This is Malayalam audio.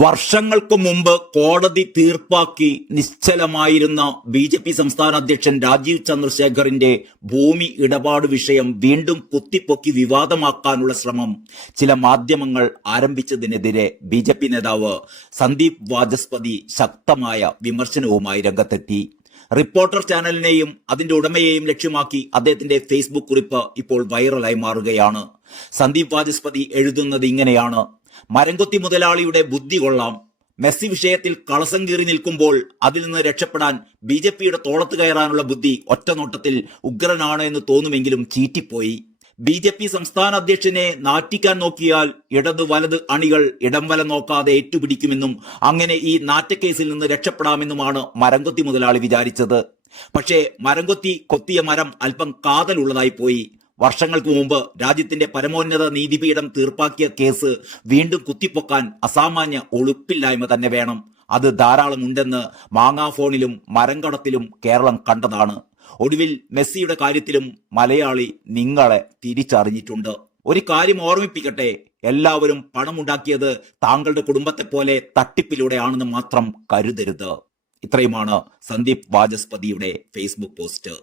വർഷങ്ങൾക്ക് മുമ്പ് കോടതി തീർപ്പാക്കി നിശ്ചലമായിരുന്ന ബി.ജെ.പി. സംസ്ഥാന അധ്യക്ഷൻ രാജീവ് ചന്ദ്രശേഖറിന്റെ ഭൂമി ഇടപാട് വിഷയം വീണ്ടും കുത്തിപ്പൊക്കി വിവാദമാക്കാനുള്ള ശ്രമം ചില മാധ്യമങ്ങൾ ആരംഭിച്ചതിനെതിരെ ബി.ജെ.പി. നേതാവ് സന്ദീപ് വാചസ്പതി ശക്തമായ വിമർശനവുമായി രംഗത്തെത്തി. റിപ്പോർട്ടർ ചാനലിനെയും അതിന്റെ ഉടമയെയും ലക്ഷ്യമാക്കി അദ്ദേഹത്തിന്റെ ഫേസ്ബുക്ക് കുറിപ്പ് ഇപ്പോൾ വൈറലായി മാറുകയാണ്. സന്ദീപ് വാചസ്പതി എഴുതുന്നത് ഇങ്ങനെയാണ്: മരംകൊത്തി മുതലാളിയുടെ ബുദ്ധി കൊള്ളാം. മെസ്സി വിഷയത്തിൽ കളസം കീറി നിൽക്കുമ്പോൾ അതിൽ നിന്ന് രക്ഷപ്പെടാൻ ബി.ജെ.പിയുടെ തോളത്ത് കയറാനുള്ള ബുദ്ധി ഒറ്റനോട്ടത്തിൽ ഉഗ്രനാണ് എന്ന് തോന്നുമെങ്കിലും ചീറ്റിപ്പോയി. ബി.ജെ.പി. സംസ്ഥാന അധ്യക്ഷനെ നാറ്റിക്കാൻ നോക്കിയാൽ ഇടത് വലത് അണികൾ ഇടം വല നോക്കാതെ ഏറ്റുപിടിക്കുമെന്നും അങ്ങനെ ഈ നാറ്റക്കേസിൽ നിന്ന് രക്ഷപ്പെടാമെന്നുമാണ് മരംകൊത്തി മുതലാളി വിചാരിച്ചത്. പക്ഷേ മരംകൊത്തി കൊത്തിയ മരം അല്പം കാതലുള്ളതായി പോയി. വർഷങ്ങൾക്ക് മുമ്പ് രാജ്യത്തിന്റെ പരമോന്നത നീതിപീഠം തീർപ്പാക്കിയ കേസ് വീണ്ടും കുത്തിപ്പൊക്കാൻ അസാമാന്യ ഒളുപ്പില്ലായ്മ തന്നെ വേണം. അത് ധാരാളം ഉണ്ടെന്ന് മാങ്ങാഫോണിലും മരംകടത്തിലും കേരളം കണ്ടതാണ്. ഒടുവിൽ മെസ്സിയുടെ കാര്യത്തിലും മലയാളി നിങ്ങളെ തിരിച്ചറിഞ്ഞിട്ടുണ്ട്. ഒരു കാര്യം ഓർമ്മിപ്പിക്കട്ടെ, എല്ലാവരും പണമുണ്ടാക്കിയത് താങ്കളുടെ കുടുംബത്തെ പോലെ തട്ടിപ്പിലൂടെയാണെന്ന് മാത്രം കരുതരുത്. ഇത്രയുമാണ് സന്ദീപ് വാചസ്പതിയുടെ ഫേസ്ബുക്ക് പോസ്റ്റ്.